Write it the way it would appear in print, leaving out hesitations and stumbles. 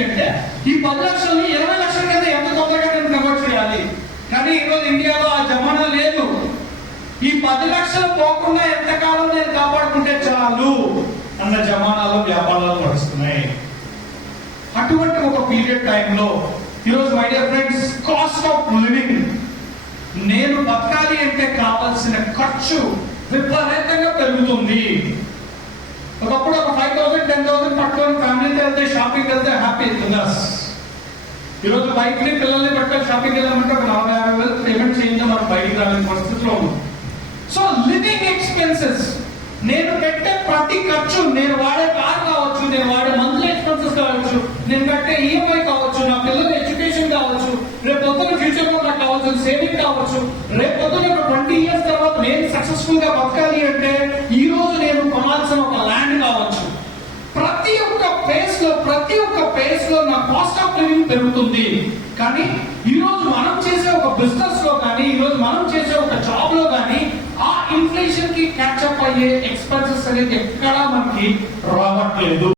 ఏంటి అంటే ఈ 10 లక్షల్ని 20 లక్షల కింద ఎంత తొందరగా నేను కన్వర్ట్ చేయాలి. కానీ ఈరోజు ఇండియాలో ఆ జమానా లేదు. ఈ 10 లక్షలు పోకుండా ఎంతకాలం నేను కాపాడుకుంటే చాలు అన్న జమానాలో వ్యాపారాలు నడుస్తున్నాయి. అటువంటి ఒక పీరియడ్ టైంలో ఈరోజు my dear friends, cost of living, నేను బతకాలి అంటే కావాల్సిన ఖర్చు విపరీతంగా పెరుగుతుంది. ఒకప్పుడు ఒక 5,000 10,000 పట్టుకొని ఫ్యామిలీతో వెళ్తే, షాపింగ్ వెళ్తే హ్యాపీ అవుతుందాస్. ఈరోజు బైక్ ని పిల్లల్ని పట్టుకొని షాపింగ్ వెళ్ళామంటే ఒక 40,000 పేమెంట్ చేయించాం, మనం బయటికి రాలేని పరిస్థితిలో ఉంది. సో లివింగ్ ఎక్స్పెన్సెస్, నేను పెట్టే ప్రతి ఖర్చు, నేను వాడే కార్ కావచ్చు, నేను వాడే మంత్లీ ఎక్స్పెన్సెస్ కావచ్చు, నేను కట్టే ఈఎంఐ కావచ్చు, నా పిల్లల ఎడ్యుకేషన్ కావచ్చు, రేపు పొద్దున ఫ్యూచర్ లో నాకు కావాల్సిన సేవింగ్ కావచ్చు, రేపు పొద్దున ఒక 20 years తర్వాత నేను సక్సెస్ఫుల్ గా బతకాలి అంటే ఈ రోజు నేను కొనాల్సిన ఒక ల్యాండ్ కావచ్చు. ప్రతి ఒక్క పేస్ లో నా కాస్ట్ ఆఫ్ లివింగ్ పెరుగుతుంది. కానీ ఈ రోజు మనం చేసే ఒక బిజినెస్ లో కానీ, ఈ రోజు మనం చేసే ఒక జాబ్ లో కానీ ఆ ఇన్ఫ్లేషన్ కి క్యాచ్ అప్ అయ్యే ఎక్స్పెన్సెస్ అనేది ఎక్కడా మనకి రావట్లేదు.